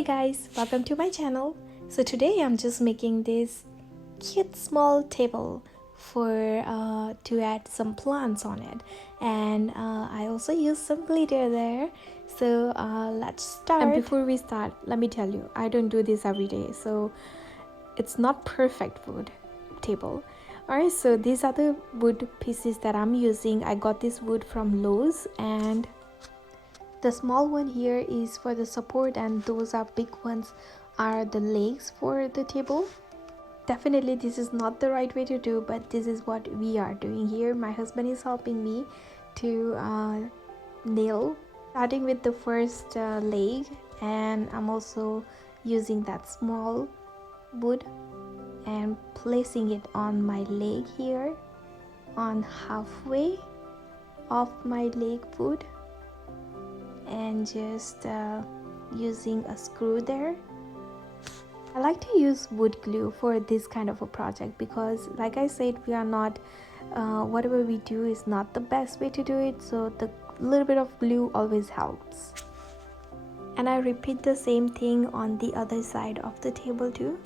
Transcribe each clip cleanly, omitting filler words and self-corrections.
Hey guys, welcome to my channel. So today I'm just making this cute small table for to add some plants on it, and I also use some glitter there. So let's start. And before we start, let me tell you, I don't do this every day, so it's not perfect wood table. Alright, so these are the wood pieces that I'm using. I got this wood from Lowe's, and the small one here is for the support, and those are big ones are the legs for the table. Definitely this is not the right way to do, but this is what we are doing here. My husband is helping me to nail, starting with the first leg, and I'm also using that small wood and placing it on my leg here, on halfway of my leg wood, and just using a screw there. I like to use wood glue for this kind of a project because, like I said, we are not whatever we do is not the best way to do it, so the little bit of glue always helps. And I repeat the same thing on the other side of the table too.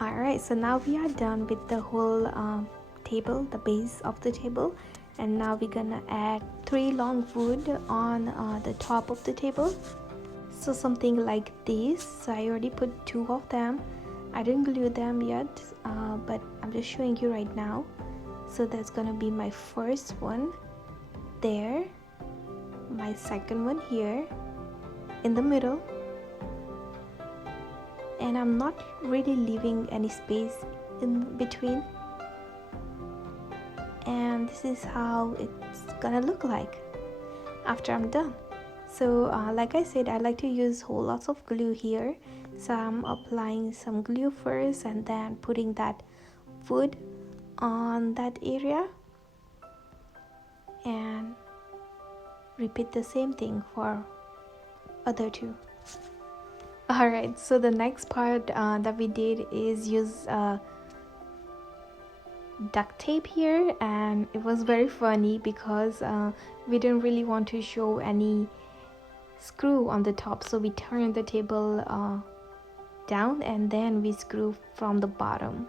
Alright, so now we are done with the whole table, the base of the table, and now we're gonna add 3 long wood on the top of the table. So something like this. So I already put 2 of them. I didn't glue them yet, but I'm just showing you right now. So that's gonna be my first one there, my second one here in the middle, and I'm not really leaving any space in between, and this is how it's gonna look like after I'm done. So like I said, I like to use whole lots of glue here, so I'm applying some glue first and then putting that wood on that area, and repeat the same thing for other 2. Alright, so the next part that we did is use duct tape here, and it was very funny because we didn't really want to show any screw on the top, so we turned the table down and then we screw from the bottom.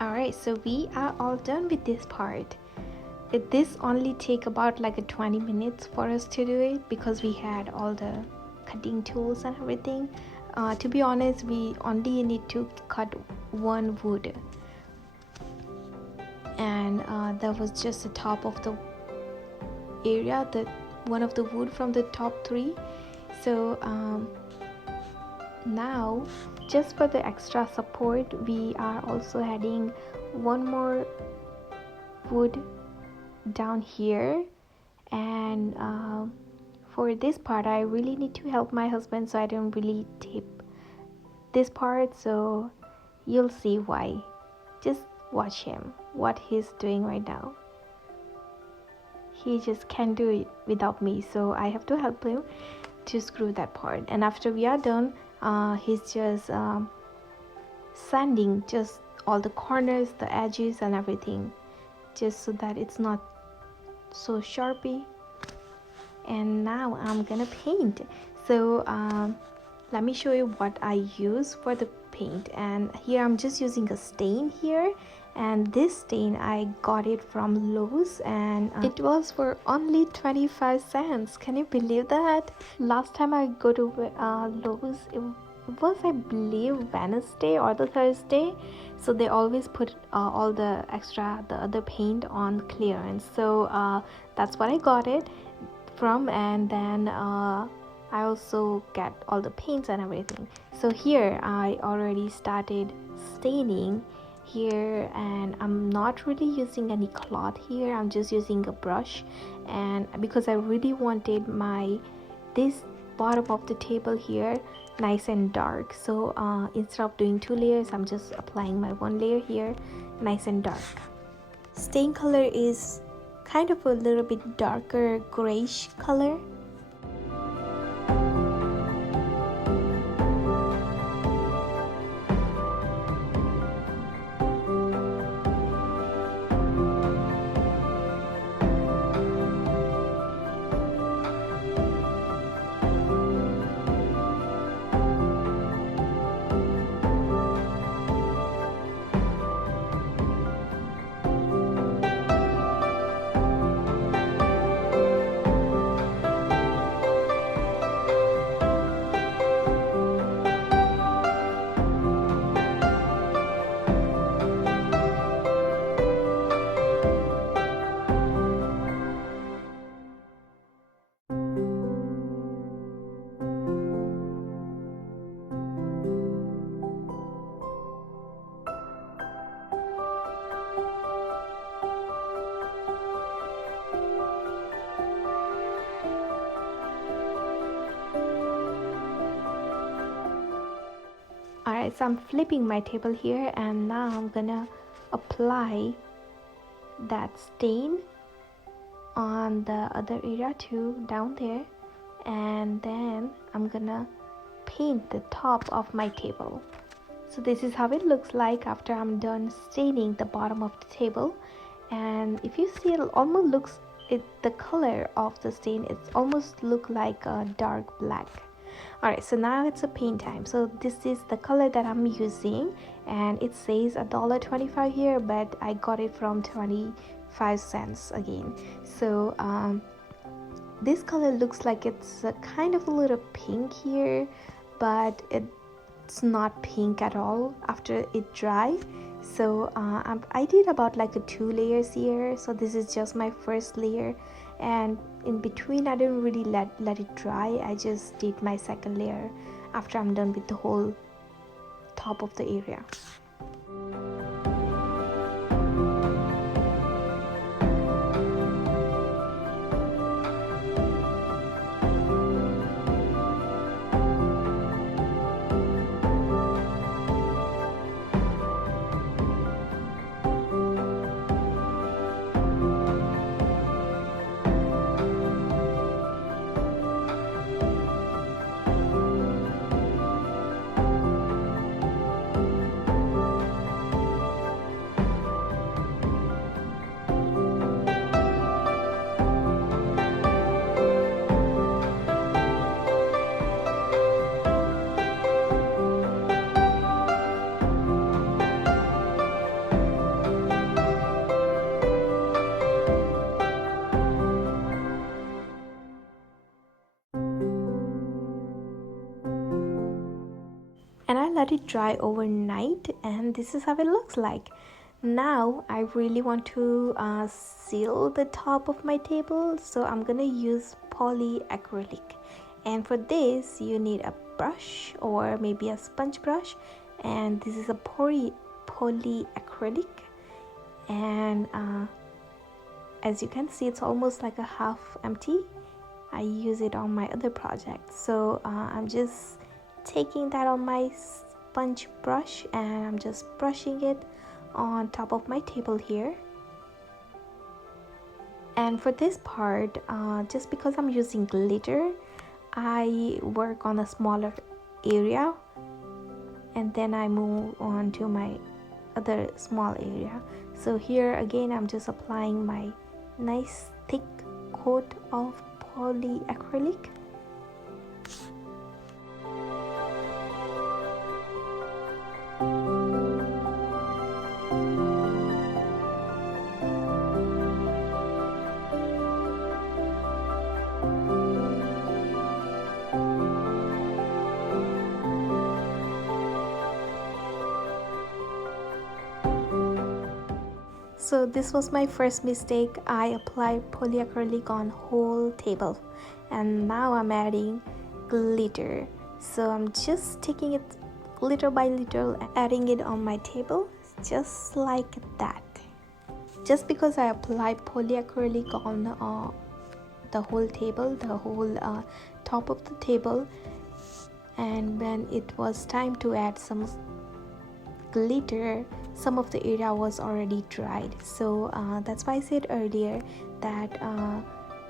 Alright, so we are all done with this part. This only take about like a 20 minutes for us to do it because we had all the cutting tools and everything. To be honest, we only need to cut 1 wood, and that was just the top of the area, the one of the wood from the top 3. So now just for the extra support, we are also adding 1 more wood down here, and for this part I really need to help my husband, so I don't really tape this part, so you'll see why. Just watch him, what he's doing right now. He just can't do it without me, so I have to help him to screw that part. And after we are done, he's just sanding just all the corners, the edges and everything, just so that it's not so Sharpie, and now I'm gonna paint. So let me show you what I use for the paint. And here I'm just using a stain here, and this stain I got it from Lowe's, and it was for only 25 cents. Can you believe that? Last time I go to Lowe's, it was, I believe, Wednesday or the Thursday, so they always put all the other paint on clearance. So that's what I got it from. And then I also get all the paints and everything. So here I already started staining here, and I'm not really using any cloth here. I'm just using a brush, and because I really wanted this bottom of the table here nice and dark, so instead of doing 2 layers, I'm just applying my 1 layer here, nice and dark. Stain color is kind of a little bit darker grayish color. Alright, so I'm flipping my table here, and now I'm gonna apply that stain on the other area too, down there, and then I'm gonna paint the top of my table. So this is how it looks like after I'm done staining the bottom of the table. And if you see, it almost looks, the color of the stain, it's almost look like a dark black. Alright, so now it's a paint time. So this is the color that I'm using, and it says $1.25 here, but I got it from 25 cents again. So this color looks like it's kind of a little pink here, but it's not pink at all after it dry. So I did about like 2 layers here, so this is just my first layer, and in between I didn't really let it dry. I just did my second layer after I'm done with the whole top of the area. And I let it dry overnight, and this is how it looks like. Now I really want to seal the top of my table, so I'm gonna use poly acrylic. And for this you need a brush or maybe a sponge brush, and this is a poly acrylic. And as you can see, it's almost like a half empty. I use it on my other project, so I'm just taking that on my sponge brush, and I'm just brushing it on top of my table here. And for this part, just because I'm using glitter, I work on a smaller area, and then I move on to my other small area. So here again, I'm just applying my nice thick coat of polyacrylic. So this was my first mistake. I applied polyacrylic on whole table, and now I'm adding glitter. So I'm just taking it little by little, adding it on my table, just like that. Just because I applied polyacrylic on the whole table, the whole top of the table, and when it was time to add some glitter, some of the area was already dried. So that's why I said earlier that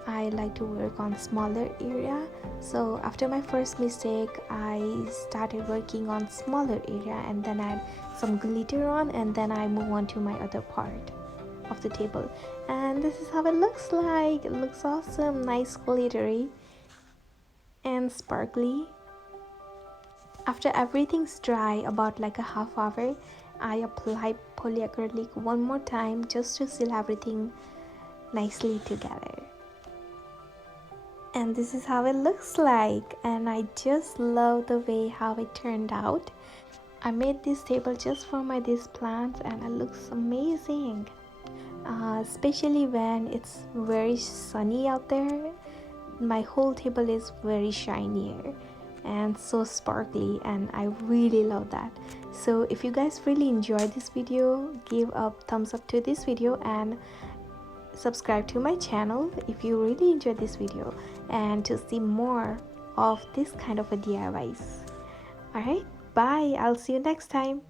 I like to work on smaller area. So after my first mistake, I started working on smaller area and then add some glitter on, and then I move on to my other part of the table. And this is how it looks like. It looks awesome, nice, glittery and sparkly. After everything's dry, about like a half hour, I apply polyacrylic one more time just to seal everything nicely together. And this is how it looks like, and I just love the way how it turned out. I made this table just for these plants, and it looks amazing, especially when it's very sunny out there. My whole table is very shinier and so sparkly, and I really love that. So if you guys really enjoyed this video, give a thumbs up to this video and subscribe to my channel if you really enjoyed this video and to see more of this kind of a DIYs. Alright, bye, I'll see you next time.